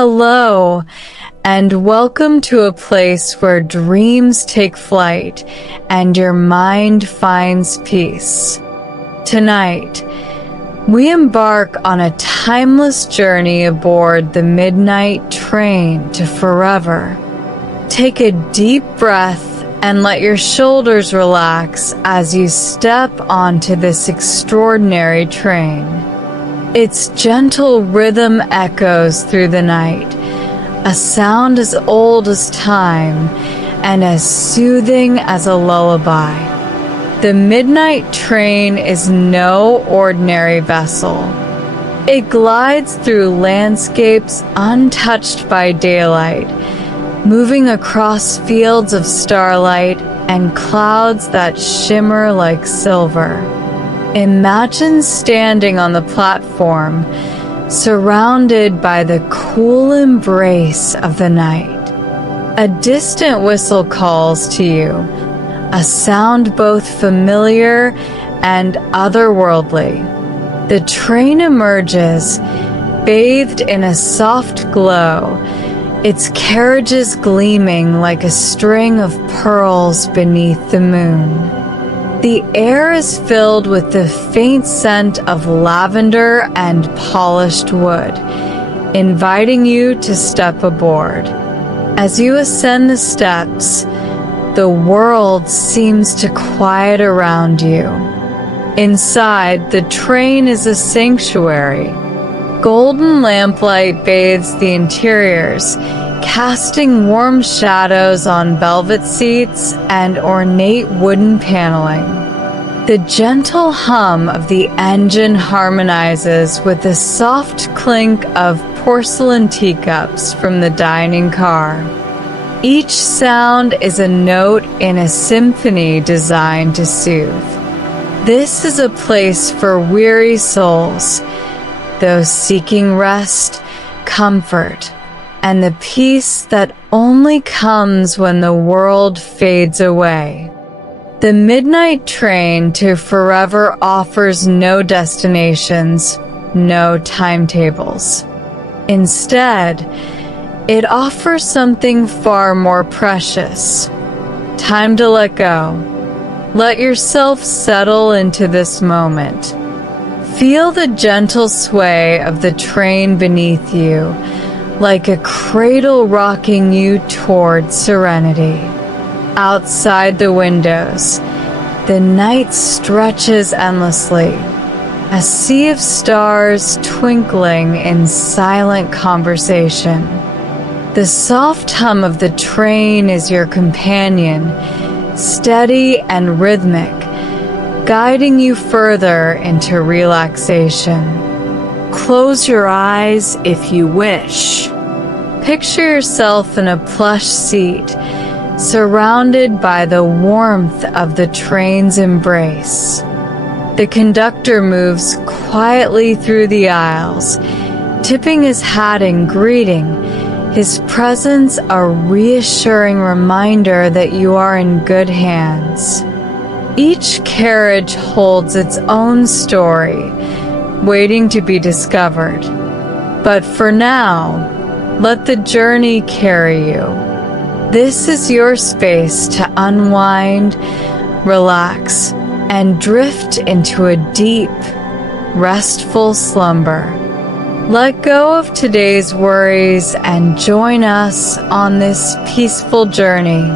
Hello, and welcome to a place where dreams take flight and your mind finds peace. Tonight, we embark on a timeless journey aboard the midnight train to forever. Take a deep breath and let your shoulders relax as you step onto this extraordinary train. Its gentle rhythm echoes through the night, a sound as old as time and as soothing as a lullaby. The midnight train is no ordinary vessel. It glides through landscapes untouched by daylight, moving across fields of starlight and clouds that shimmer like silver. Imagine standing on the platform, surrounded by the cool embrace of the night. A distant whistle calls to you, a sound both familiar and otherworldly. The train emerges, bathed in a soft glow, its carriages gleaming like a string of pearls beneath the moon. The air is filled with the faint scent of lavender and polished wood, inviting you to step aboard. As you ascend the steps, the world seems to quiet around you. Inside, the train is a sanctuary. Golden lamplight bathes the interiors, casting warm shadows on velvet seats and ornate wooden paneling. The gentle hum of the engine harmonizes with the soft clink of porcelain teacups from the dining car. Each sound is a note in a symphony designed to soothe. This is a place for weary souls, those seeking rest, comfort, and the peace that only comes when the world fades away. The midnight train to forever offers no destinations, no timetables. Instead, it offers something far more precious: time to let go. Let yourself settle into this moment. Feel the gentle sway of the train beneath you, like a cradle rocking you toward serenity. Outside the windows, the night stretches endlessly, a sea of stars twinkling in silent conversation. The soft hum of the train is your companion, steady and rhythmic, guiding you further into relaxation. Close your eyes if you wish. Picture yourself in a plush seat, surrounded by the warmth of the train's embrace. The conductor moves quietly through the aisles, tipping his hat in greeting, his presence a reassuring reminder that you are in good hands. Each carriage holds its own story, waiting to be discovered. But for now, let the journey carry you. This is your space to unwind, relax, and drift into a deep, restful slumber. Let go of today's worries and join us on this peaceful journey.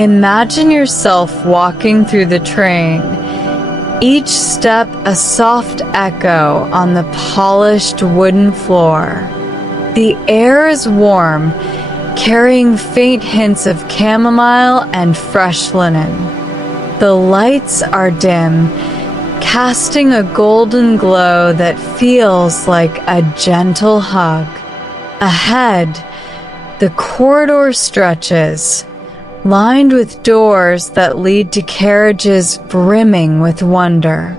Imagine yourself walking through the train, each step a soft echo on the polished wooden floor. The air is warm, carrying faint hints of chamomile and fresh linen. The lights are dim, casting a golden glow that feels like a gentle hug. Ahead, the corridor stretches, lined with doors that lead to carriages brimming with wonder.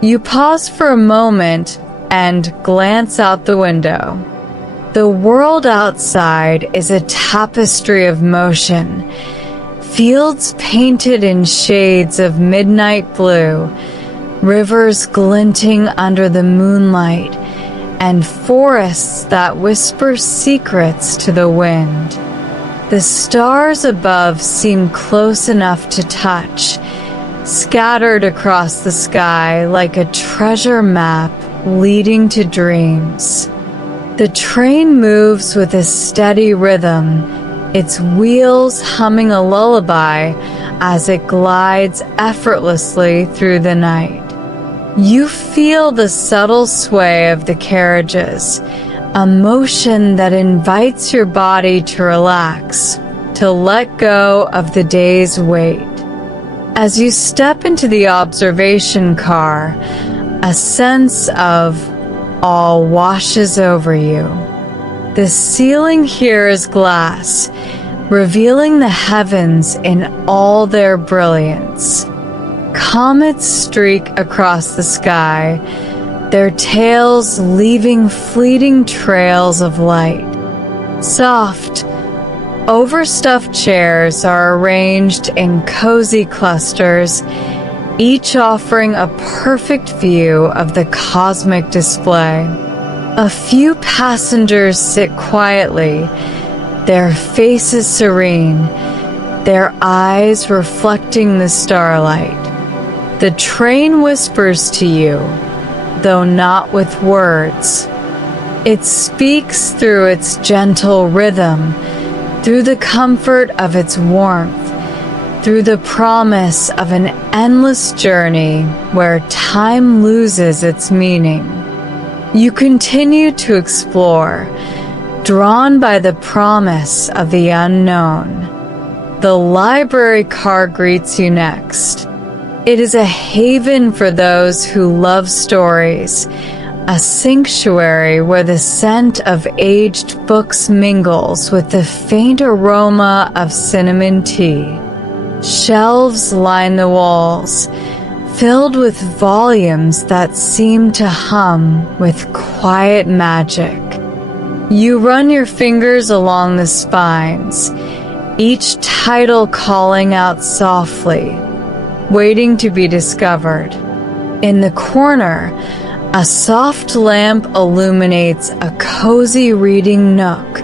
You pause for a moment and glance out the window. The world outside is a tapestry of motion, fields painted in shades of midnight blue, rivers glinting under the moonlight, and forests that whisper secrets to the wind. The stars above seem close enough to touch, scattered across the sky like a treasure map leading to dreams. The train moves with a steady rhythm, its wheels humming a lullaby as it glides effortlessly through the night. You feel the subtle sway of the carriages, a motion that invites your body to relax, to let go of the day's weight. As you step into the observation car, a sense of awe washes over you. The ceiling here is glass, revealing the heavens in all their brilliance. Comets streak across the sky, their tails leaving fleeting trails of light. Soft, overstuffed chairs are arranged in cozy clusters, each offering a perfect view of the cosmic display. A few passengers sit quietly, their faces serene, their eyes reflecting the starlight. The train whispers to you, though not with words. It speaks through its gentle rhythm, through the comfort of its warmth, through the promise of an endless journey where time loses its meaning. You continue to explore, drawn by the promise of the unknown. The library car greets you next. It is a haven for those who love stories, a sanctuary where the scent of aged books mingles with the faint aroma of cinnamon tea. Shelves line the walls, filled with volumes that seem to hum with quiet magic. You run your fingers along the spines, each title calling out softly, waiting to be discovered. In the corner, a soft lamp illuminates a cozy reading nook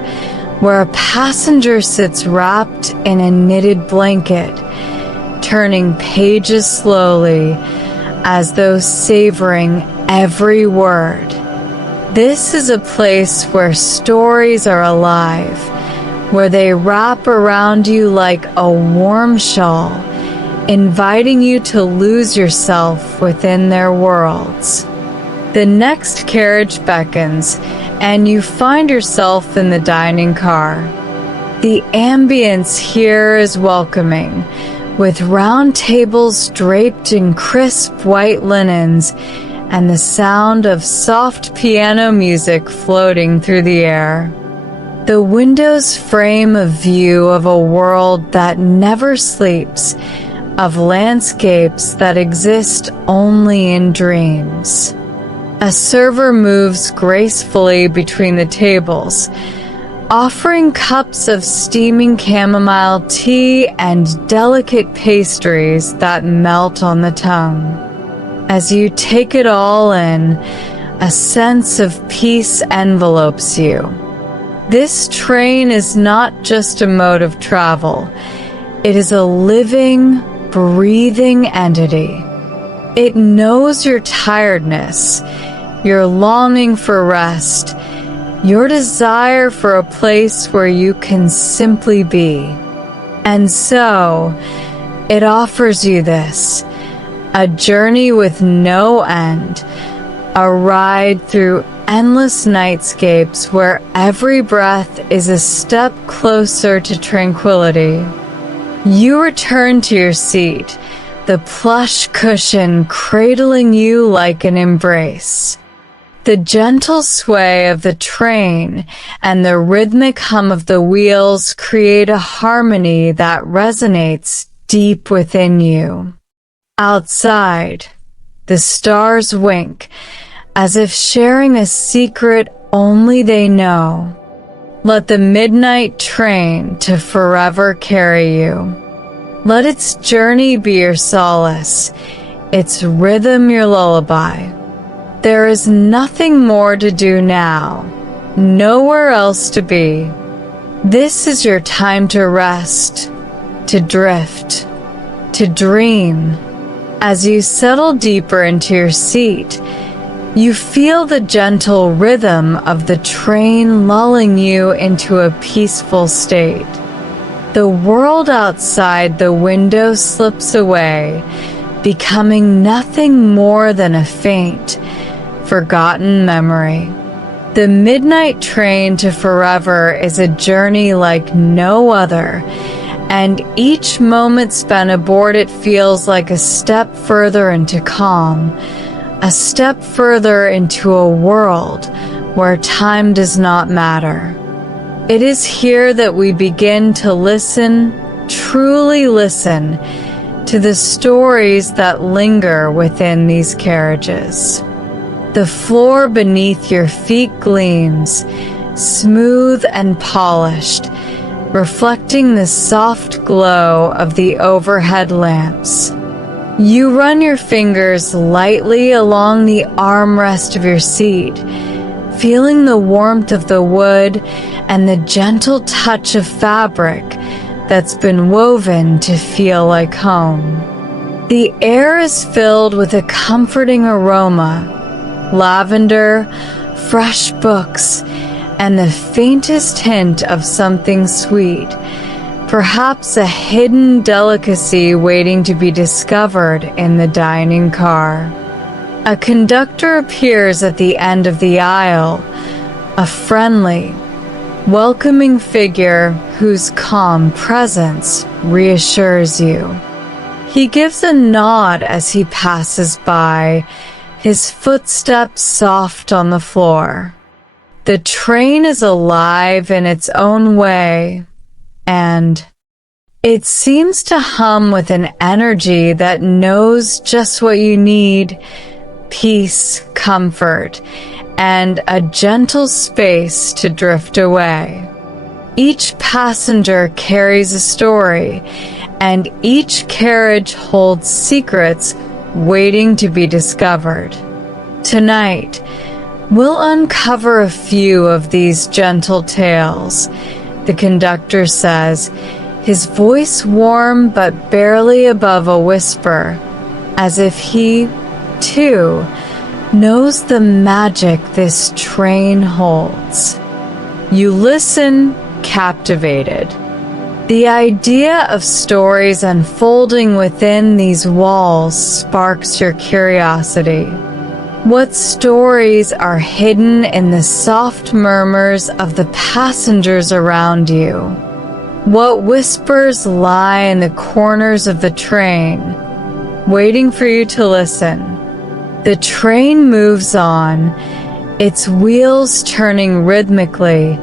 where a passenger sits wrapped in a knitted blanket, turning pages slowly as though savoring every word. This is a place where stories are alive, where they wrap around you like a warm shawl, inviting you to lose yourself within their worlds. The next carriage beckons, and you find yourself in the dining car. The ambience here is welcoming, with round tables draped in crisp white linens and the sound of soft piano music floating through the air. The windows frame a view of a world that never sleeps, of landscapes that exist only in dreams. A server moves gracefully between the tables, offering cups of steaming chamomile tea and delicate pastries that melt on the tongue. As you take it all in, a sense of peace envelopes you. This train is not just a mode of travel. It is a living, breathing entity. It knows your tiredness, your longing for rest, your desire for a place where you can simply be. And so, it offers you this, a journey with no end, a ride through endless nightscapes where every breath is a step closer to tranquility. You return to your seat, the plush cushion cradling you like an embrace. The gentle sway of the train and the rhythmic hum of the wheels create a harmony that resonates deep within you. Outside, the stars wink, as if sharing a secret only they know. Let the midnight train to forever carry you. Let its journey be your solace, its rhythm your lullaby. There is nothing more to do now, nowhere else to be. This is your time to rest, to drift, to dream. As you settle deeper into your seat, you feel the gentle rhythm of the train lulling you into a peaceful state. The world outside the window slips away, becoming nothing more than a faint, forgotten memory. The midnight train to forever is a journey like no other, and each moment spent aboard it feels like a step further into calm, a step further into a world where time does not matter. It is here that we begin to listen, truly listen, to the stories that linger within these carriages. The floor beneath your feet gleams, smooth and polished, reflecting the soft glow of the overhead lamps. You run your fingers lightly along the armrest of your seat, feeling the warmth of the wood and the gentle touch of fabric that's been woven to feel like home. The air is filled with a comforting aroma, lavender, fresh books, and the faintest hint of something sweet, perhaps a hidden delicacy waiting to be discovered in the dining car. A conductor appears at the end of the aisle, a friendly, welcoming figure whose calm presence reassures you. He gives a nod as he passes by, his footsteps soft on the floor. The train is alive in its own way, and it seems to hum with an energy that knows just what you need: peace, comfort, and a gentle space to drift away. Each passenger carries a story, and each carriage holds secrets waiting to be discovered. Tonight, we'll uncover a few of these gentle tales, the conductor says, his voice warm but barely above a whisper, as if he, too, knows the magic this train holds. You listen, captivated. The idea of stories unfolding within these walls sparks your curiosity. What stories are hidden in the soft murmurs of the passengers around you? What whispers lie in the corners of the train, waiting for you to listen? The train moves on, its wheels turning rhythmically,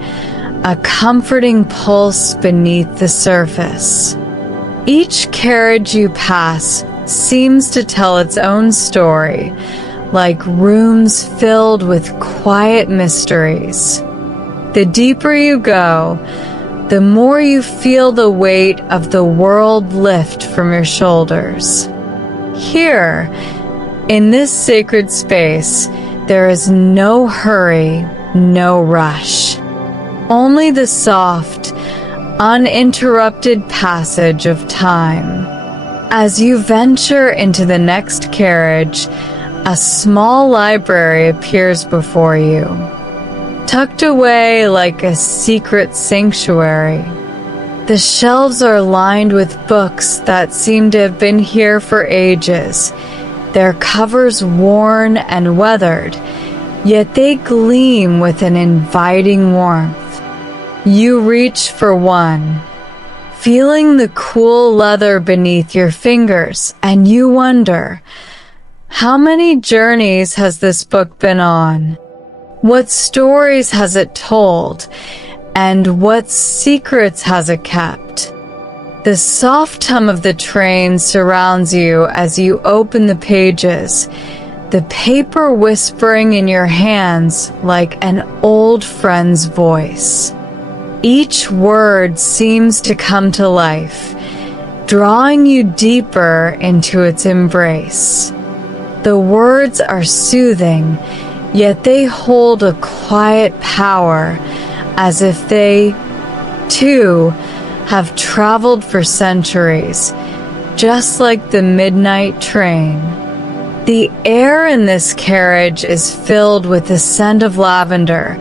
a comforting pulse beneath the surface. Each carriage you pass seems to tell its own story, like rooms filled with quiet mysteries. The deeper you go, the more you feel the weight of the world lift from your shoulders. Here, in this sacred space, there is no hurry, no rush. Only the soft, uninterrupted passage of time. As you venture into the next carriage, a small library appears before you, tucked away like a secret sanctuary. The shelves are lined with books that seem to have been here for ages, their covers worn and weathered, yet they gleam with an inviting warmth. You reach for one, feeling the cool leather beneath your fingers, and you wonder, how many journeys has this book been on? What stories has it told? And what secrets has it kept? The soft hum of the train surrounds you as you open the pages, the paper whispering in your hands like an old friend's voice. Each word seems to come to life, drawing you deeper into its embrace. The words are soothing, yet they hold a quiet power, as if they, too, have traveled for centuries, just like the midnight train. The air in this carriage is filled with the scent of lavender,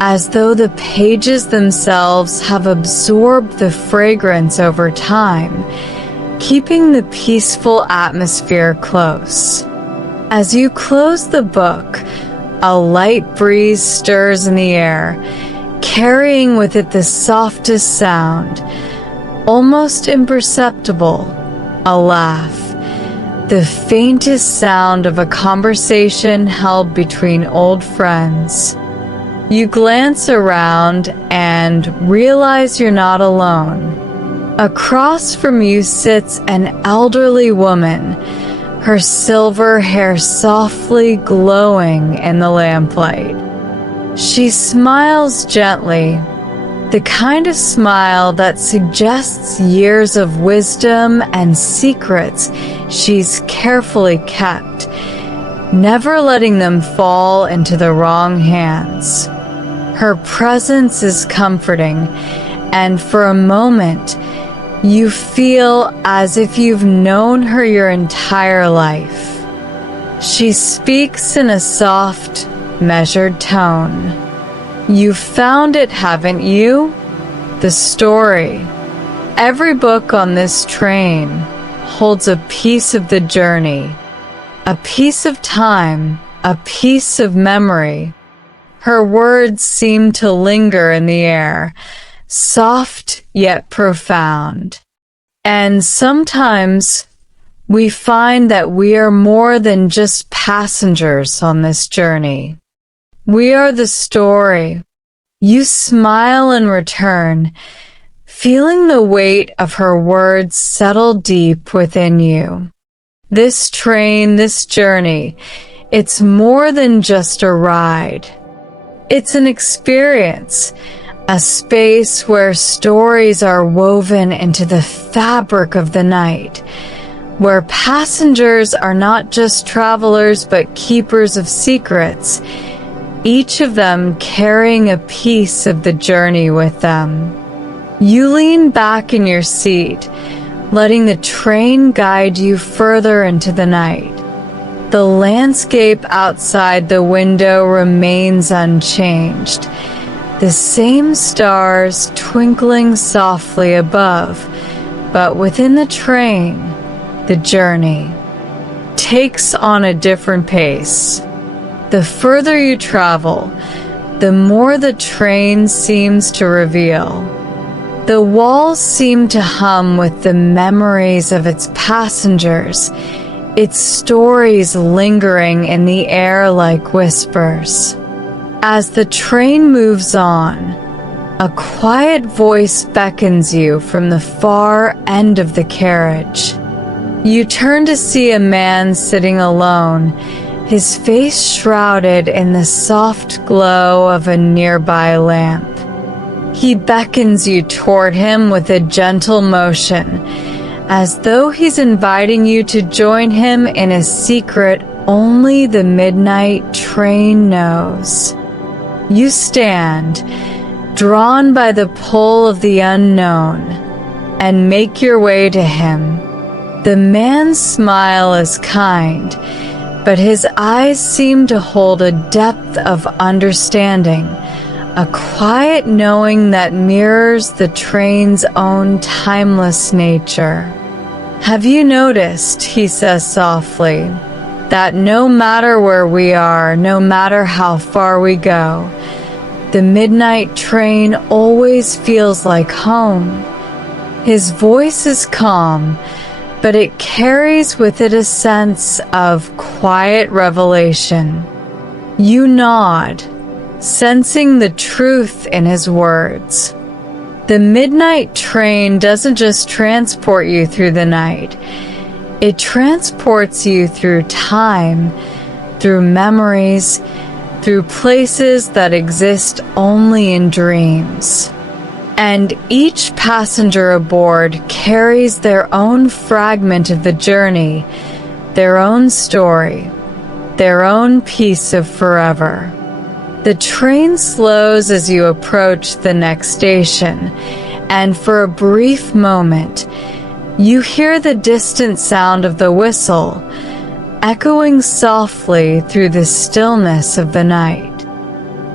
as though the pages themselves have absorbed the fragrance over time, keeping the peaceful atmosphere close. As you close the book, a light breeze stirs in the air, carrying with it the softest sound, almost imperceptible, a laugh, the faintest sound of a conversation held between old friends. You glance around and realize you're not alone. Across from you sits an elderly woman, her silver hair softly glowing in the lamplight. She smiles gently, the kind of smile that suggests years of wisdom and secrets she's carefully kept, never letting them fall into the wrong hands. Her presence is comforting, and for a moment, you feel as if you've known her your entire life. She speaks in a soft, measured tone. You've found it, haven't you? The story. Every book on this train holds a piece of the journey, a piece of time, a piece of memory. Her words seem to linger in the air, soft yet profound. And sometimes we find that we are more than just passengers on this journey. We are the story. You smile in return, feeling the weight of her words settle deep within you. This train, this journey, it's more than just a ride. It's an experience, a space where stories are woven into the fabric of the night, where passengers are not just travelers but keepers of secrets, each of them carrying a piece of the journey with them. You lean back in your seat, letting the train guide you further into the night. The landscape outside the window remains unchanged, the same stars twinkling softly above, but within the train, the journey takes on a different pace. The further you travel, the more the train seems to reveal. The walls seem to hum with the memories of its passengers, its stories lingering in the air like whispers. As the train moves on, a quiet voice beckons you from the far end of the carriage. You turn to see a man sitting alone, his face shrouded in the soft glow of a nearby lamp. He beckons you toward him with a gentle motion, as though he's inviting you to join him in a secret only the midnight train knows. You stand, drawn by the pull of the unknown, and make your way to him. The man's smile is kind, but his eyes seem to hold a depth of understanding, a quiet knowing that mirrors the train's own timeless nature. Have you noticed, he says softly, that no matter where we are, no matter how far we go, the midnight train always feels like home? His voice is calm, but it carries with it a sense of quiet revelation. You nod, sensing the truth in his words. The midnight train doesn't just transport you through the night. It transports you through time, through memories, through places that exist only in dreams. And each passenger aboard carries their own fragment of the journey, their own story, their own piece of forever. The train slows as you approach the next station, and for a brief moment, you hear the distant sound of the whistle, echoing softly through the stillness of the night.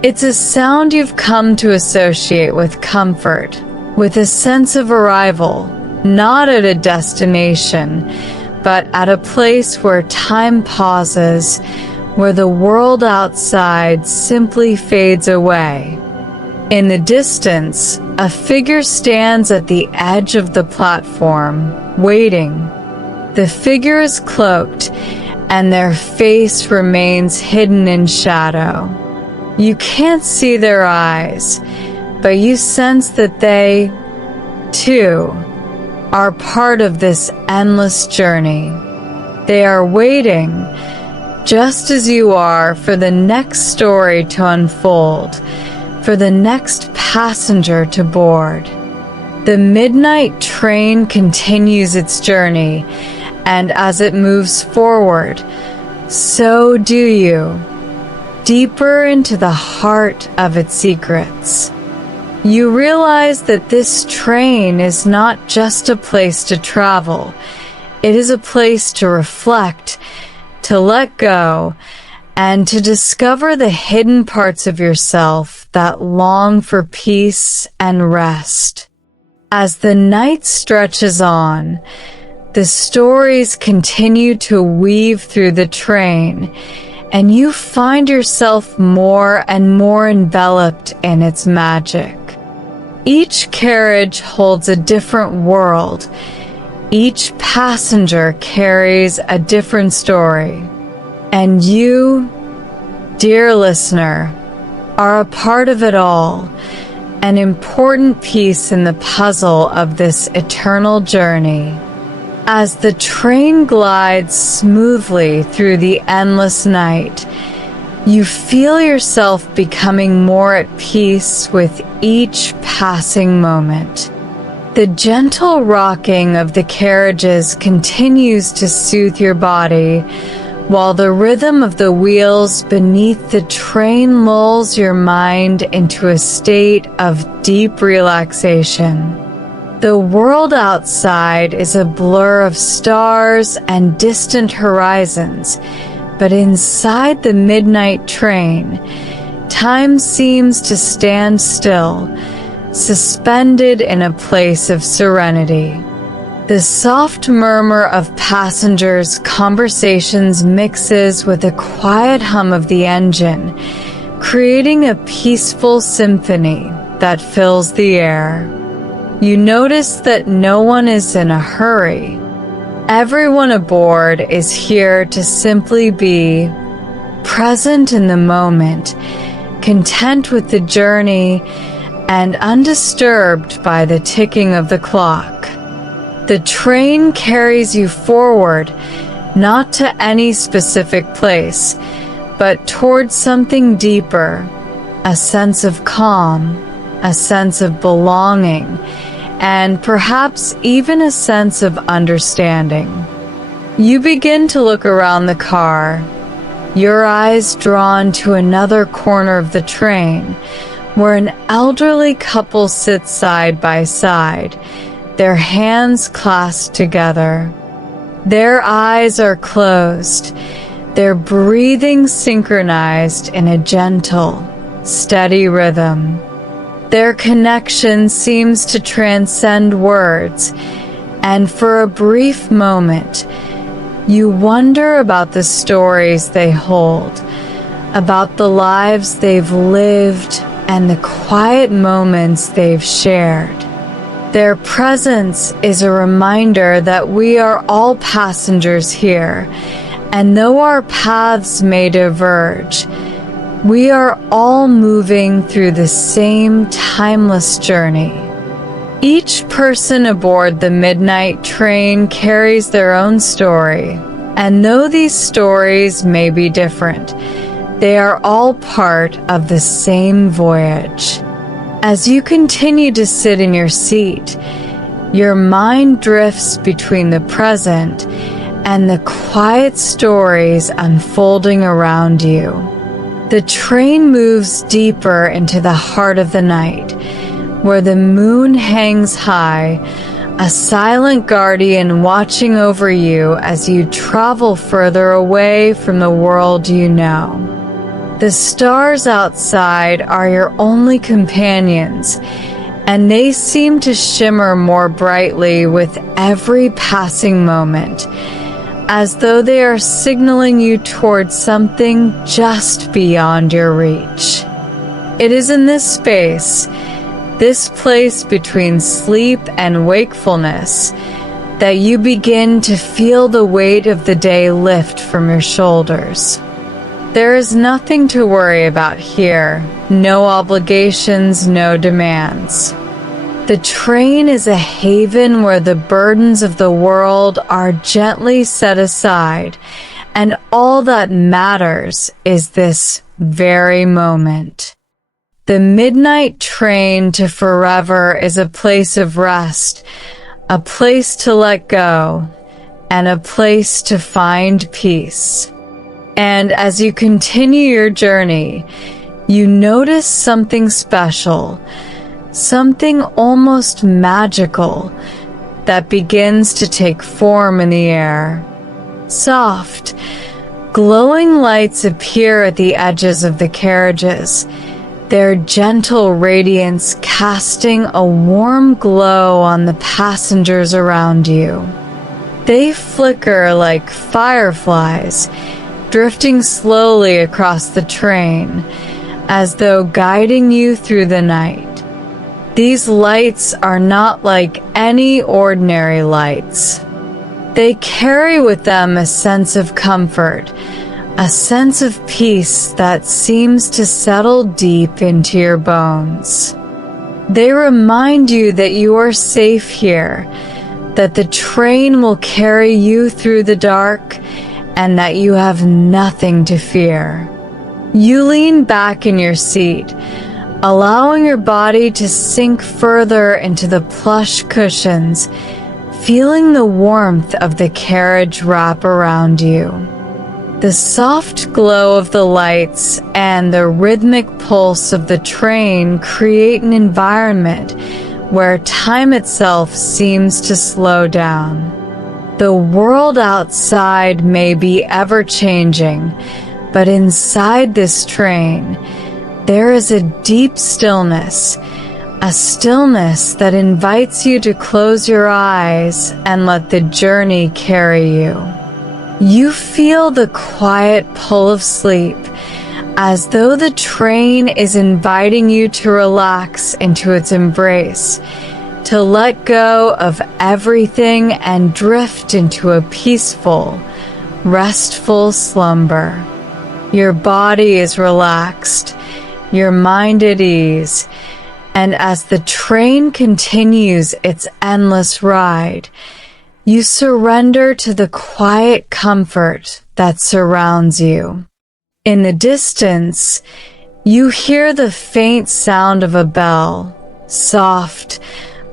It's a sound you've come to associate with comfort, with a sense of arrival, not at a destination, but at a place where time pauses, where the world outside simply fades away. In the distance, a figure stands at the edge of the platform, waiting. The figure is cloaked, and their face remains hidden in shadow. You can't see their eyes, but you sense that they, too, are part of this endless journey. They are waiting, just as you are, for the next story to unfold, for the next passenger to board. The midnight train continues its journey, and as it moves forward, so do you, deeper into the heart of its secrets. You realize that this train is not just a place to travel, it is a place to reflect, to let go, and to discover the hidden parts of yourself that long for peace and rest. As the night stretches on, the stories continue to weave through the train, and you find yourself more and more enveloped in its magic. Each carriage holds a different world. Each passenger carries a different story. And you, dear listener, are a part of it all, an important piece in the puzzle of this eternal journey. As the train glides smoothly through the endless night, you feel yourself becoming more at peace with each passing moment. The gentle rocking of the carriages continues to soothe your body, while the rhythm of the wheels beneath the train lulls your mind into a state of deep relaxation. The world outside is a blur of stars and distant horizons, but inside the midnight train, time seems to stand still, suspended in a place of serenity. The soft murmur of passengers' conversations mixes with the quiet hum of the engine, creating a peaceful symphony that fills the air. You notice that no one is in a hurry. Everyone aboard is here to simply be present in the moment, content with the journey, and undisturbed by the ticking of the clock. The train carries you forward, not to any specific place, but towards something deeper, a sense of calm, a sense of belonging, and perhaps even a sense of understanding. You begin to look around the car, your eyes drawn to another corner of the train, where an elderly couple sits side by side, their hands clasped together. Their eyes are closed, their breathing synchronized in a gentle, steady rhythm. Their connection seems to transcend words, and for a brief moment, you wonder about the stories they hold, about the lives they've lived, and the quiet moments they've shared. Their presence is a reminder that we are all passengers here, and though our paths may diverge, we are all moving through the same timeless journey. Each person aboard the midnight train carries their own story, and though these stories may be different, they are all part of the same voyage. As you continue to sit in your seat, your mind drifts between the present and the quiet stories unfolding around you. The train moves deeper into the heart of the night, where the moon hangs high, a silent guardian watching over you as you travel further away from the world you know. The stars outside are your only companions, and they seem to shimmer more brightly with every passing moment, as though they are signaling you towards something just beyond your reach. It is in this space, this place between sleep and wakefulness, that you begin to feel the weight of the day lift from your shoulders. There is nothing to worry about here, no obligations, no demands. The train is a haven where the burdens of the world are gently set aside, and all that matters is this very moment. The midnight train to forever is a place of rest, a place to let go, and a place to find peace. And as you continue your journey, you notice something special, something almost magical that begins to take form in the air. Soft, glowing lights appear at the edges of the carriages, their gentle radiance casting a warm glow on the passengers around you. They flicker like fireflies, drifting slowly across the train, as though guiding you through the night. These lights are not like any ordinary lights. They carry with them a sense of comfort, a sense of peace that seems to settle deep into your bones. They remind you that you are safe here, that the train will carry you through the dark, and that you have nothing to fear. You lean back in your seat, allowing your body to sink further into the plush cushions, feeling the warmth of the carriage wrap around you. The soft glow of the lights and the rhythmic pulse of the train create an environment where time itself seems to slow down. The world outside may be ever-changing, but inside this train, there is a deep stillness, a stillness that invites you to close your eyes and let the journey carry you. You feel the quiet pull of sleep, as though the train is inviting you to relax into its embrace, to let go of everything and drift into a peaceful, restful slumber. Your body is relaxed, your mind at ease, and as the train continues its endless ride, you surrender to the quiet comfort that surrounds you. In the distance, you hear the faint sound of a bell, soft,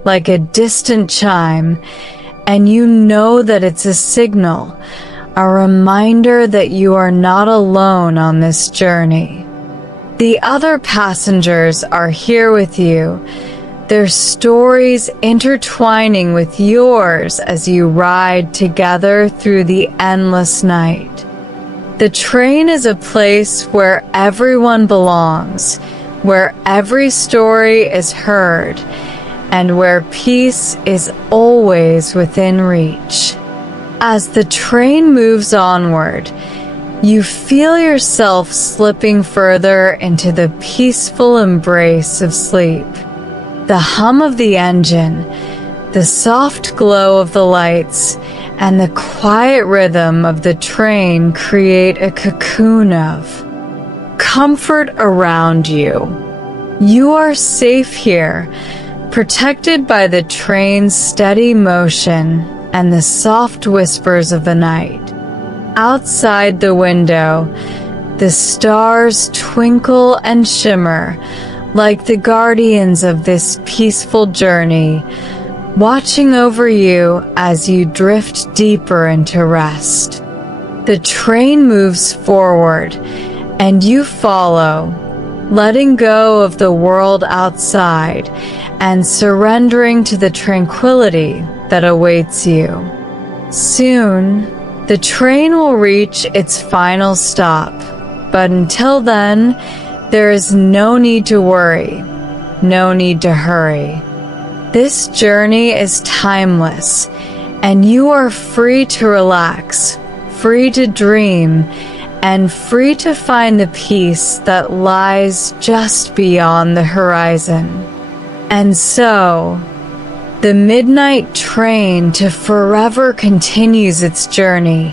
like a distant chime, and you know that it's a signal, a reminder that you are not alone on this journey. The other passengers are here with you, their stories intertwining with yours as you ride together through the endless night. The train is a place where everyone belongs, where every story is heard, and where peace is always within reach. As the train moves onward, you feel yourself slipping further into the peaceful embrace of sleep. The hum of the engine, the soft glow of the lights, and the quiet rhythm of the train create a cocoon of comfort around you. You are safe here, protected by the train's steady motion and the soft whispers of the night. Outside the window, the stars twinkle and shimmer like the guardians of this peaceful journey, watching over you as you drift deeper into rest. The train moves forward, and you follow, letting go of the world outside and surrendering to the tranquility that awaits you. Soon, the train will reach its final stop, but until then, there is no need to worry, no need to hurry. This journey is timeless, and you are free to relax, free to dream, and free to find the peace that lies just beyond the horizon. And so, the midnight train to forever continues its journey,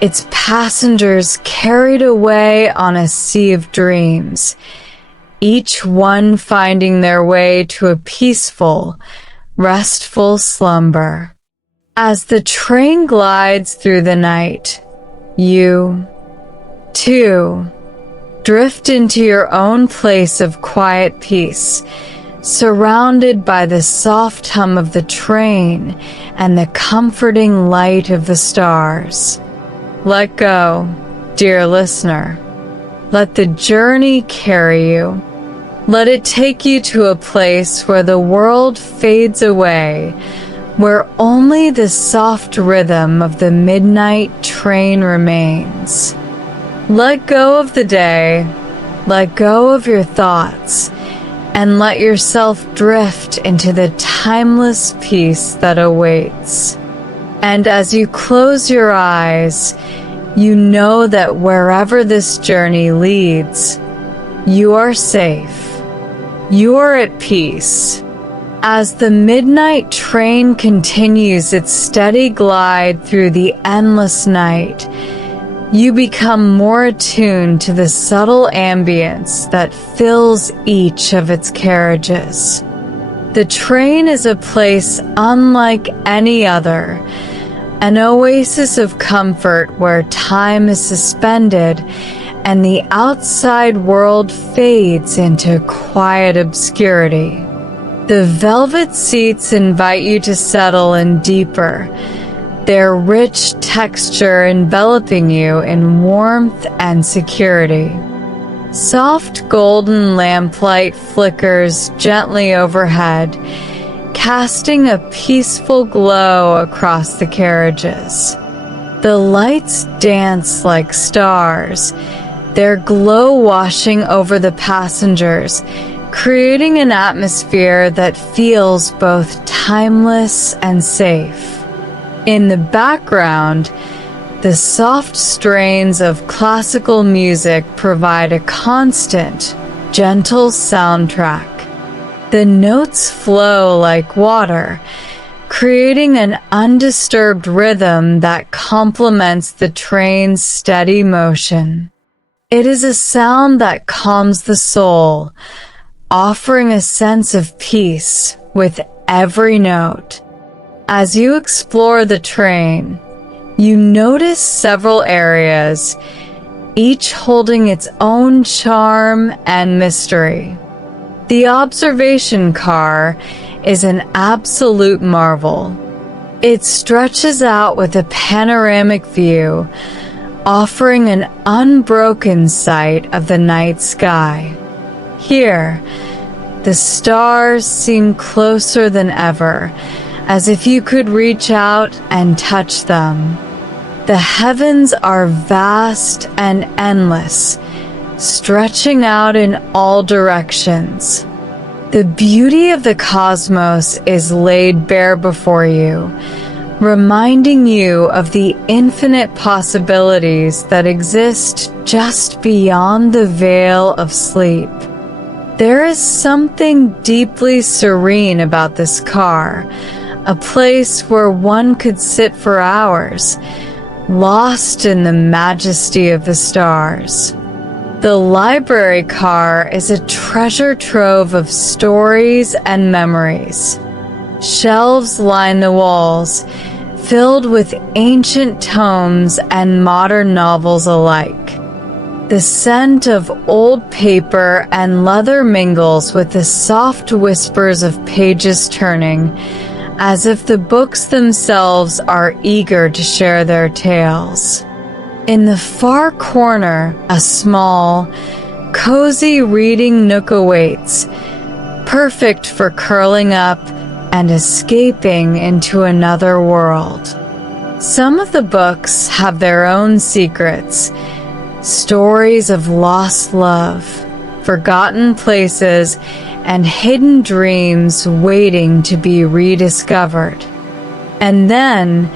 its passengers carried away on a sea of dreams, each one finding their way to a peaceful, restful slumber. As the train glides through the night, you, too, drift into your own place of quiet peace, surrounded by the soft hum of the train and the comforting light of the stars. Let go, dear listener. Let the journey carry you. Let it take you to a place where the world fades away, where only the soft rhythm of the midnight train remains. Let go of the day, let go of your thoughts, and let yourself drift into the timeless peace that awaits. And as you close your eyes, you know that wherever this journey leads, you are safe. You are at peace. As the midnight train continues its steady glide through the endless night, you become more attuned to the subtle ambience that fills each of its carriages. The train is a place unlike any other, an oasis of comfort where time is suspended and the outside world fades into quiet obscurity. The velvet seats invite you to settle in deeper, their rich texture enveloping you in warmth and security. Soft golden lamplight flickers gently overhead, casting a peaceful glow across the carriages. The lights dance like stars, their glow washing over the passengers, creating an atmosphere that feels both timeless and safe. In the background, the soft strains of classical music provide a constant, gentle soundtrack. The notes flow like water, creating an undisturbed rhythm that complements the train's steady motion. It is a sound that calms the soul, offering a sense of peace with every note. As you explore the train, you notice several areas, each holding its own charm and mystery. The observation car is an absolute marvel. It stretches out with a panoramic view, offering an unbroken sight of the night sky. Here, the stars seem closer than ever, as if you could reach out and touch them. The heavens are vast and endless, stretching out in all directions. The beauty of the cosmos is laid bare before you, reminding you of the infinite possibilities that exist just beyond the veil of sleep. There is something deeply serene about this car, a place where one could sit for hours, lost in the majesty of the stars. The library car is a treasure trove of stories and memories. Shelves line the walls, filled with ancient tomes and modern novels alike. The scent of old paper and leather mingles with the soft whispers of pages turning, as if the books themselves are eager to share their tales. In the far corner, a small, cozy reading nook awaits, perfect for curling up and escaping into another world. Some of the books have their own secrets, stories of lost love, forgotten places, and hidden dreams waiting to be rediscovered. And then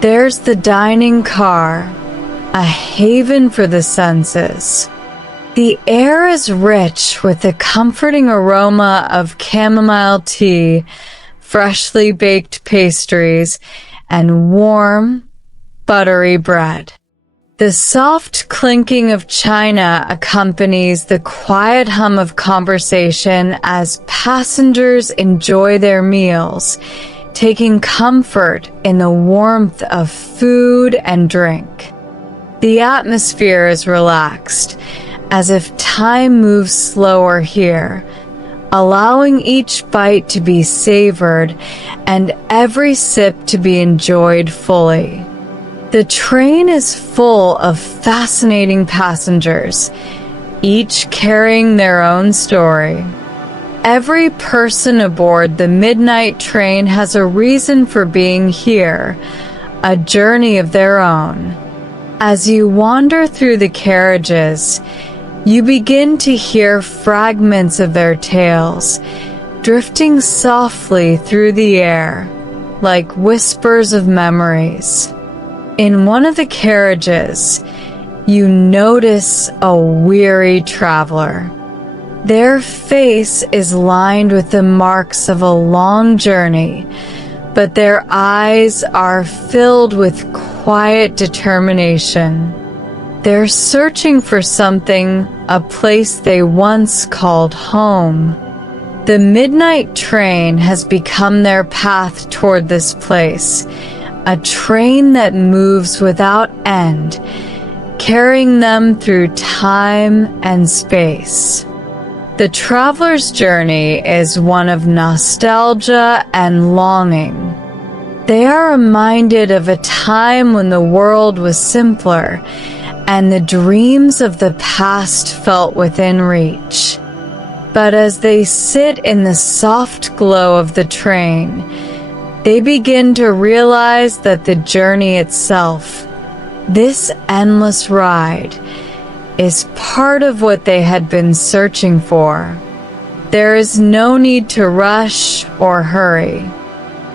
there's the dining car, a haven for the senses. The air is rich with the comforting aroma of chamomile tea, freshly baked pastries, and warm, buttery bread. The soft clinking of china accompanies the quiet hum of conversation as passengers enjoy their meals, taking comfort in the warmth of food and drink. The atmosphere is relaxed, as if time moves slower here, allowing each bite to be savored and every sip to be enjoyed fully. The train is full of fascinating passengers, each carrying their own story. Every person aboard the midnight train has a reason for being here, a journey of their own. As you wander through the carriages, you begin to hear fragments of their tales, drifting softly through the air, like whispers of memories. In one of the carriages, you notice a weary traveler. Their face is lined with the marks of a long journey, but their eyes are filled with quiet determination. They're searching for something, a place they once called home. The midnight train has become their path toward this place, a train that moves without end, carrying them through time and space. The traveler's journey is one of nostalgia and longing. They are reminded of a time when the world was simpler and the dreams of the past felt within reach. But as they sit in the soft glow of the train, they begin to realize that the journey itself, this endless ride, is part of what they had been searching for. There is no need to rush or hurry.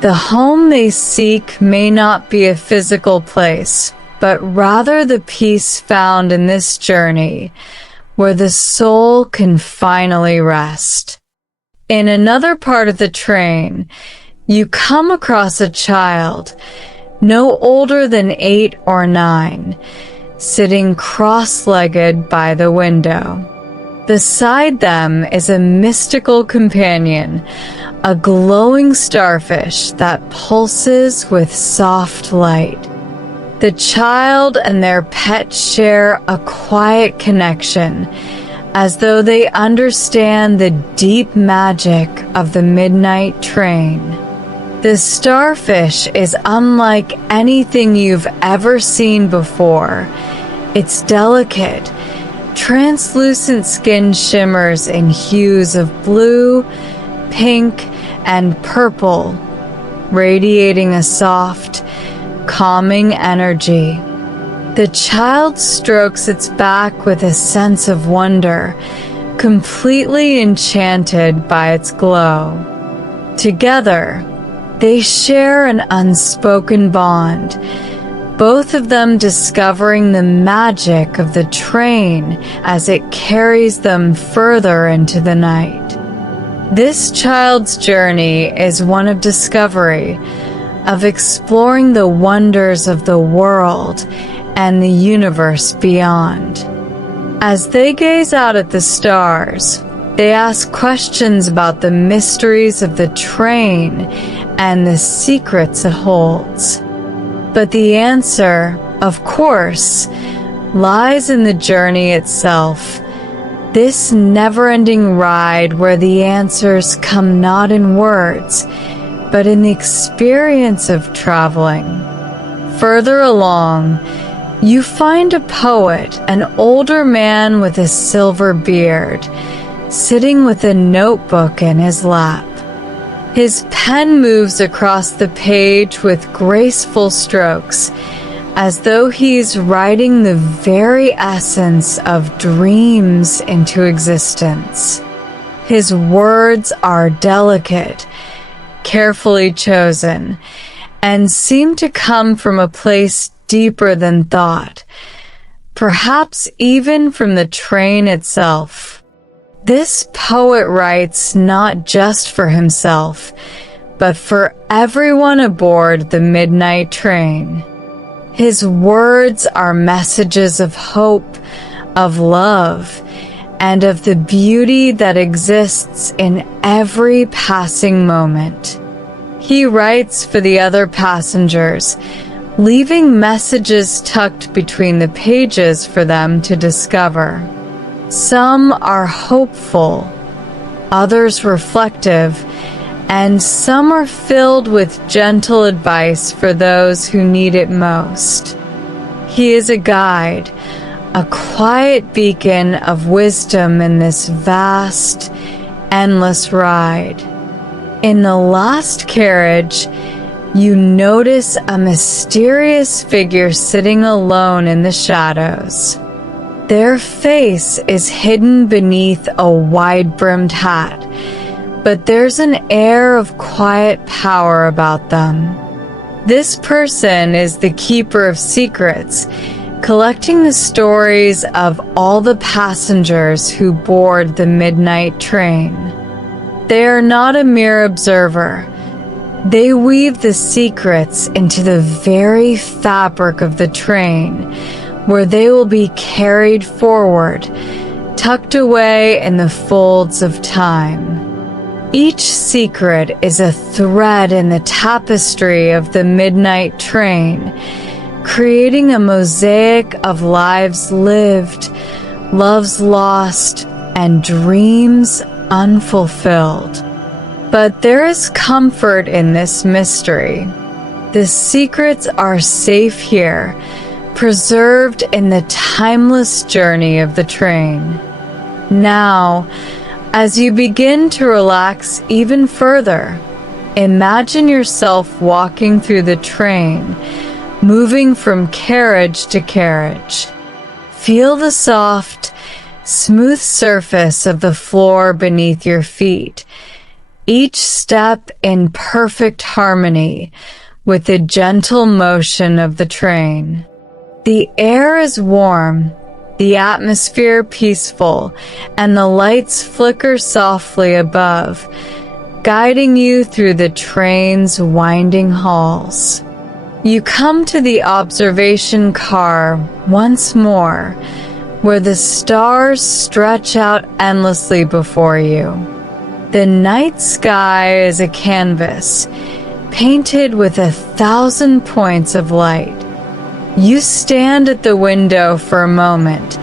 The home they seek may not be a physical place, but rather the peace found in this journey, where the soul can finally rest. In another part of the train, you come across a child, no older than 8 or 9, sitting cross-legged by the window. Beside them is a mystical companion, a glowing starfish that pulses with soft light. The child and their pet share a quiet connection, as though they understand the deep magic of the midnight train. The starfish is unlike anything you've ever seen before. Its delicate, translucent skin shimmers in hues of blue, pink, and purple, radiating a soft, calming energy. The child strokes its back with a sense of wonder, completely enchanted by its glow. Together, they share an unspoken bond, both of them discovering the magic of the train as it carries them further into the night. This child's journey is one of discovery, of exploring the wonders of the world and the universe beyond. As they gaze out at the stars, they ask questions about the mysteries of the train and the secrets it holds. But the answer, of course, lies in the journey itself, this never-ending ride where the answers come not in words, but in the experience of traveling. Further along, you find a poet, an older man with a silver beard, sitting with a notebook in his lap. His pen moves across the page with graceful strokes, as though he's writing the very essence of dreams into existence. His words are delicate, carefully chosen, and seem to come from a place deeper than thought, perhaps even from the train itself. This poet writes not just for himself, but for everyone aboard the midnight train. His words are messages of hope, of love, and of the beauty that exists in every passing moment. He writes for the other passengers, leaving messages tucked between the pages for them to discover. Some are hopeful, others reflective, and some are filled with gentle advice for those who need it most. He is a guide, a quiet beacon of wisdom in this vast, endless ride. In the last carriage, you notice a mysterious figure sitting alone in the shadows. Their face is hidden beneath a wide-brimmed hat, but there's an air of quiet power about them. This person is the keeper of secrets, collecting the stories of all the passengers who board the midnight train. They are not a mere observer. They weave the secrets into the very fabric of the train, where they will be carried forward, tucked away in the folds of time. Each secret is a thread in the tapestry of the midnight train, creating a mosaic of lives lived, loves lost, and dreams unfulfilled. But there is comfort in this mystery. The secrets are safe here, preserved in the timeless journey of the train. Now, as you begin to relax even further, imagine yourself walking through the train, moving from carriage to carriage. Feel the soft, smooth surface of the floor beneath your feet, each step in perfect harmony with the gentle motion of the train. The air is warm, the atmosphere peaceful, and the lights flicker softly above, guiding you through the train's winding halls. You come to the observation car once more, where the stars stretch out endlessly before you. The night sky is a canvas, painted with 1,000 points of light. You stand at the window for a moment,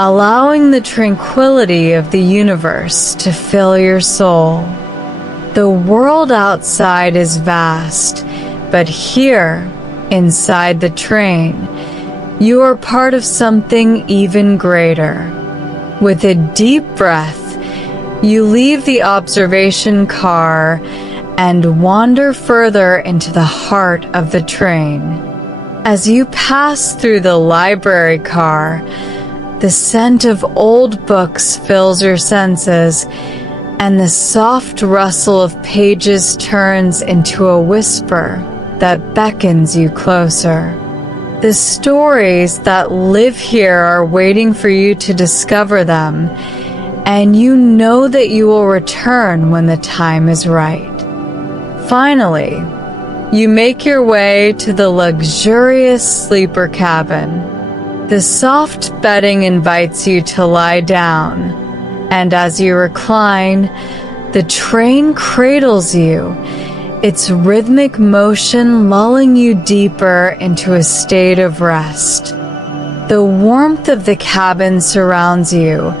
allowing the tranquility of the universe to fill your soul. The world outside is vast, but here, inside the train, you are part of something even greater. With a deep breath, you leave the observation car and wander further into the heart of the train. As you pass through the library car, the scent of old books fills your senses, and the soft rustle of pages turns into a whisper that beckons you closer. The stories that live here are waiting for you to discover them, and you know that you will return when the time is right. Finally, you make your way to the luxurious sleeper cabin. The soft bedding invites you to lie down, and as you recline, the train cradles you, its rhythmic motion lulling you deeper into a state of rest. The warmth of the cabin surrounds you,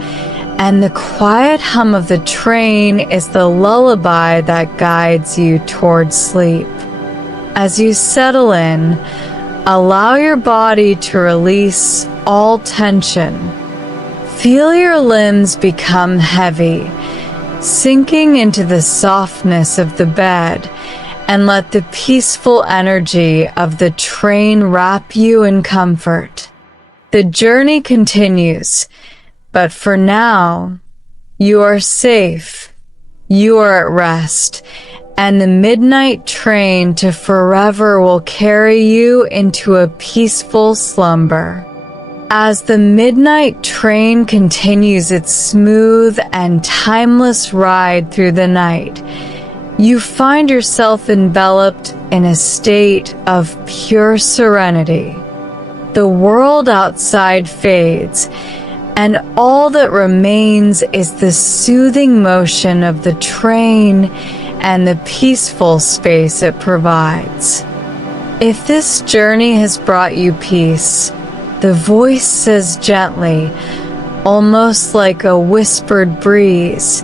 and the quiet hum of the train is the lullaby that guides you towards sleep. As you settle in, allow your body to release all tension. Feel your limbs become heavy, sinking into the softness of the bed, and let the peaceful energy of the train wrap you in comfort. The journey continues, but for now, you are safe, you are at rest, and the midnight train to forever will carry you into a peaceful slumber. As the midnight train continues its smooth and timeless ride through the night, you find yourself enveloped in a state of pure serenity. The world outside fades, and all that remains is the soothing motion of the train and the peaceful space it provides. If this journey has brought you peace, the voice says gently, almost like a whispered breeze,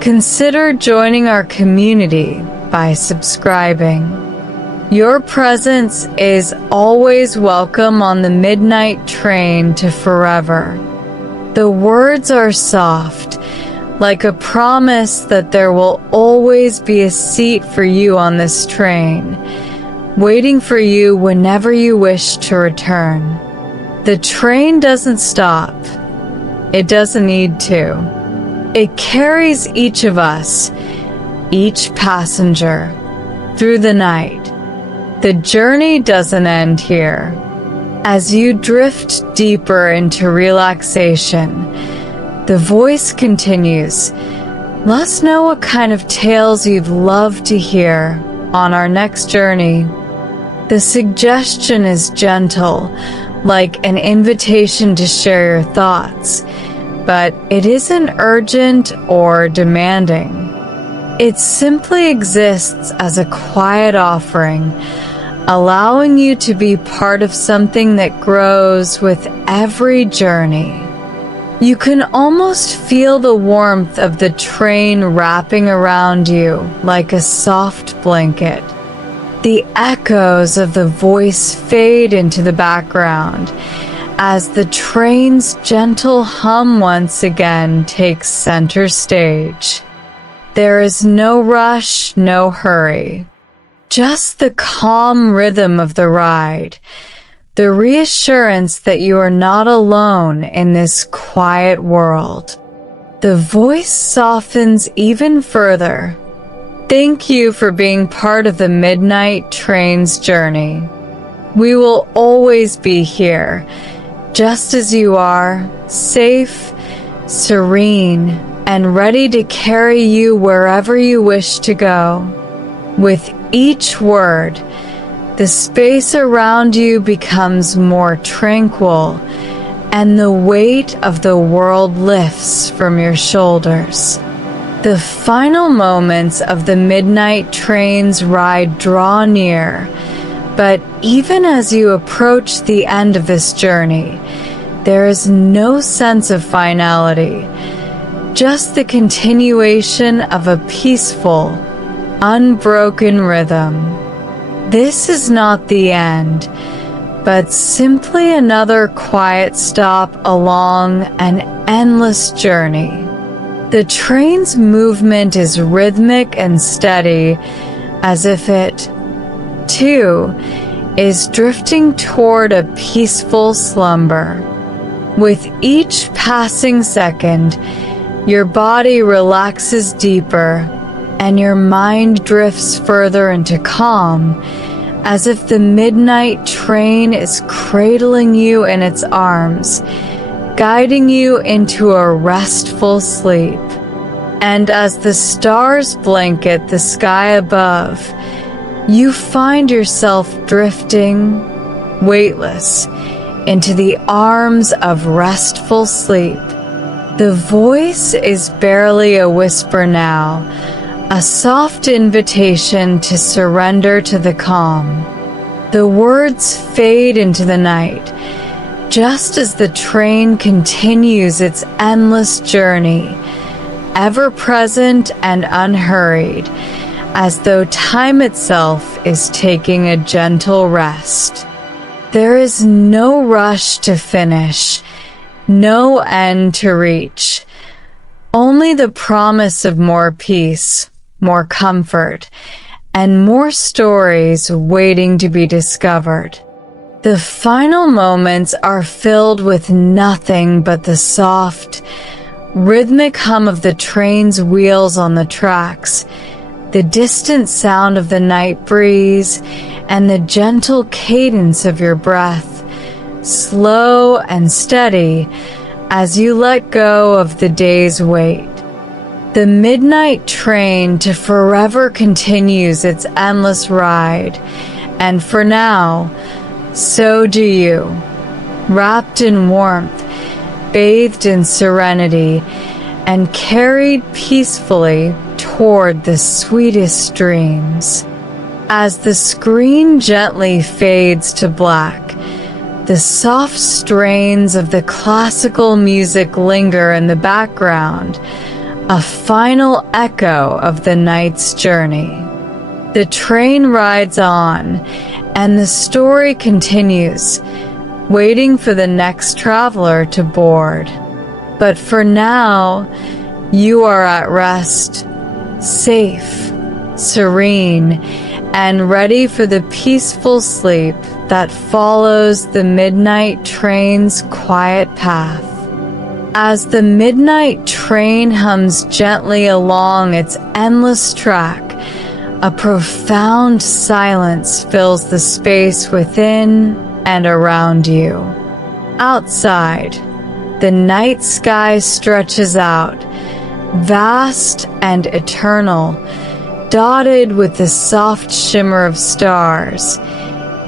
consider joining our community by subscribing. Your presence is always welcome on the midnight train to forever. The words are soft, like a promise that there will always be a seat for you on this train, waiting for you whenever you wish to return. The train doesn't stop. It doesn't need to. It carries each of us, each passenger, through the night. The journey doesn't end here. As you drift deeper into relaxation, the voice continues, "Let us know what kind of tales you'd love to hear on our next journey." The suggestion is gentle, like an invitation to share your thoughts, but it isn't urgent or demanding. It simply exists as a quiet offering, allowing you to be part of something that grows with every journey. You can almost feel the warmth of the train wrapping around you like a soft blanket. The echoes of the voice fade into the background as the train's gentle hum once again takes center stage. There is no rush, no hurry. Just the calm rhythm of the ride, the reassurance that you are not alone in this quiet world. The voice softens even further. Thank you for being part of the midnight train's journey. We will always be here, just as you are, safe, serene, and ready to carry you wherever you wish to go. With each word, the space around you becomes more tranquil, and the weight of the world lifts from your shoulders. The final moments of the midnight train's ride draw near, but even as you approach the end of this journey, there is no sense of finality, just the continuation of a peaceful, unbroken rhythm. This is not the end, but simply another quiet stop along an endless journey. The train's movement is rhythmic and steady, as if it, too, is drifting toward a peaceful slumber. With each passing second, your body relaxes deeper, and your mind drifts further into calm, as if the midnight train is cradling you in its arms, guiding you into a restful sleep. And as the stars blanket the sky above, you find yourself drifting, weightless, into the arms of restful sleep. The voice is barely a whisper now, a soft invitation to surrender to the calm. The words fade into the night, just as the train continues its endless journey, ever present and unhurried, as though time itself is taking a gentle rest. There is no rush to finish, no end to reach, only the promise of more peace, more comfort, and more stories waiting to be discovered. The final moments are filled with nothing but the soft, rhythmic hum of the train's wheels on the tracks, the distant sound of the night breeze, and the gentle cadence of your breath, slow and steady as you let go of the day's weight. The midnight train to forever continues its endless ride, and for now, so do you, wrapped in warmth, bathed in serenity, and carried peacefully toward the sweetest dreams. As the screen gently fades to black, the soft strains of the classical music linger in the background, a final echo of the night's journey. The train rides on, and the story continues, waiting for the next traveler to board. But for now, you are at rest, safe, serene, and ready for the peaceful sleep that follows the midnight train's quiet path. As the midnight train hums gently along its endless track, a profound silence fills the space within and around you. Outside, the night sky stretches out, vast and eternal, dotted with the soft shimmer of stars,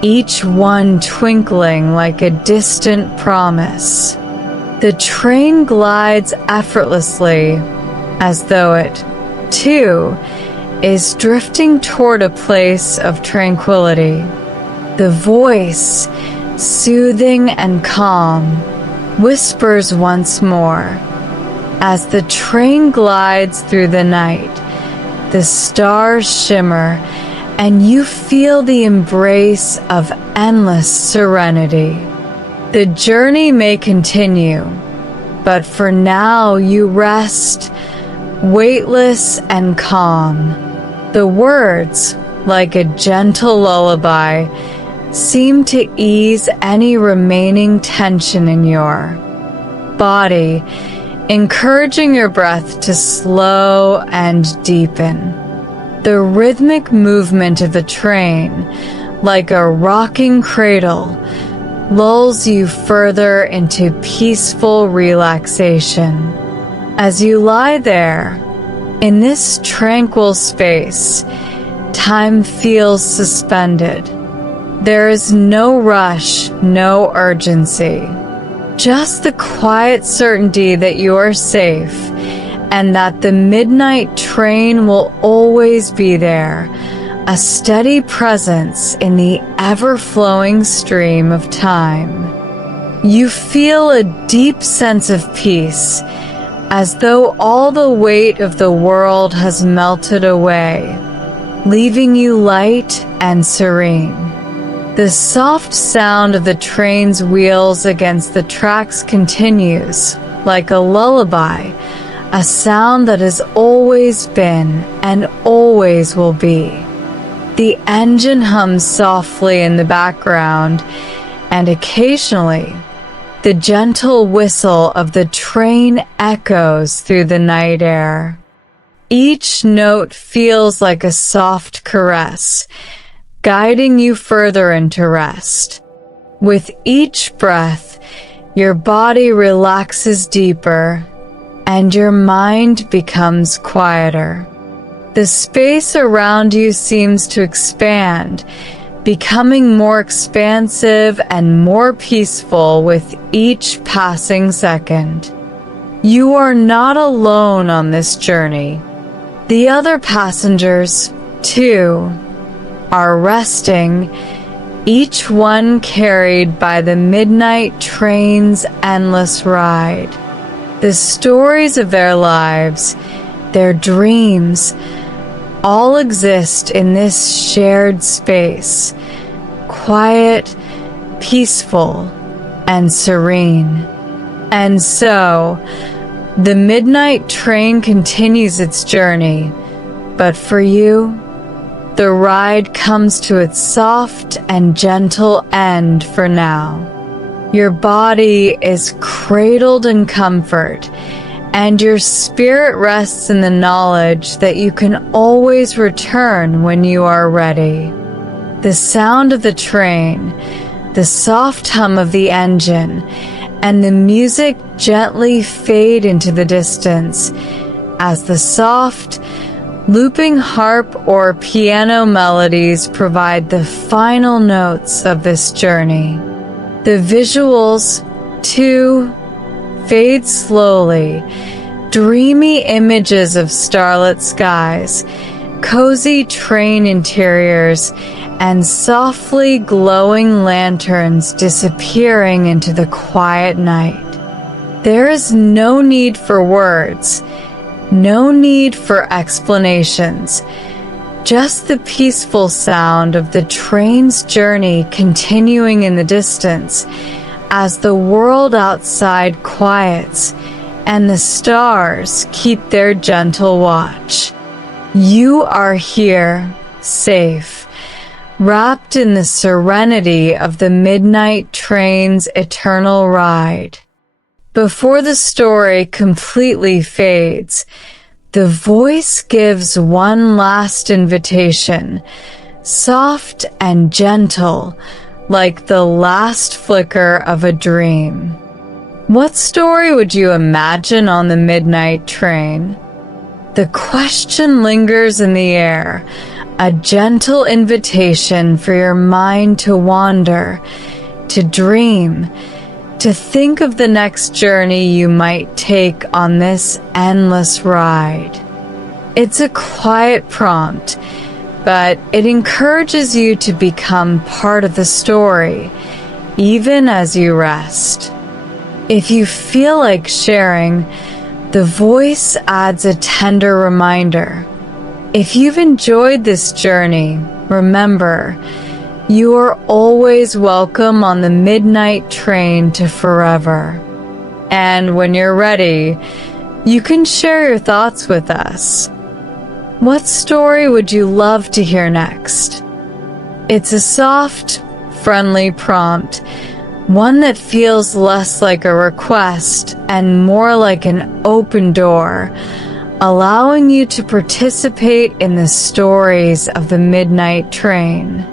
each one twinkling like a distant promise. The train glides effortlessly, as though it, too, is drifting toward a place of tranquility. The voice, soothing and calm, whispers once more. As the train glides through the night, the stars shimmer, and you feel the embrace of endless serenity. The journey may continue, but for now you rest, weightless and calm. The words, like a gentle lullaby, seem to ease any remaining tension in your body, encouraging your breath to slow and deepen. The rhythmic movement of the train, like a rocking cradle, lulls you further into peaceful relaxation. As you lie there, in this tranquil space, time feels suspended. There is no rush, no urgency, just the quiet certainty that you are safe and that the midnight train will always be there, a steady presence in the ever-flowing stream of time. You feel a deep sense of peace, as though all the weight of the world has melted away, leaving you light and serene. The soft sound of the train's wheels against the tracks continues, like a lullaby, a sound that has always been and always will be. The engine hums softly in the background, and occasionally, the gentle whistle of the train echoes through the night air. Each note feels like a soft caress, guiding you further into rest. With each breath, your body relaxes deeper, and your mind becomes quieter. The space around you seems to expand, becoming more expansive and more peaceful with each passing second. You are not alone on this journey. The other passengers, too, are resting, each one carried by the midnight train's endless ride. The stories of their lives, their dreams, all exist in this shared space, quiet, peaceful, and serene. And so, the midnight train continues its journey, but for you, the ride comes to its soft and gentle end for now. Your body is cradled in comfort, and your spirit rests in the knowledge that you can always return when you are ready. The sound of the train, the soft hum of the engine, and the music gently fade into the distance as the soft, looping harp or piano melodies provide the final notes of this journey. The visuals, too, fade slowly. Dreamy images of starlit skies, cozy train interiors, and softly glowing lanterns disappearing into the quiet night. There is no need for words, no need for explanations, just the peaceful sound of the train's journey continuing in the distance as the world outside quiets and the stars keep their gentle watch. You are here, safe, wrapped in the serenity of the midnight train's eternal ride. Before the story completely fades, the voice gives one last invitation, soft and gentle, like the last flicker of a dream. What story would you imagine on the midnight train? The question lingers in the air, a gentle invitation for your mind to wander, to dream, to think of the next journey you might take on this endless ride. It's a quiet prompt, but it encourages you to become part of the story, even as you rest. If you feel like sharing, the voice adds a tender reminder. If you've enjoyed this journey, remember, you are always welcome on the midnight train to forever. And when you're ready, you can share your thoughts with us. What story would you love to hear next? It's a soft, friendly prompt, one that feels less like a request and more like an open door, allowing you to participate in the stories of the midnight train.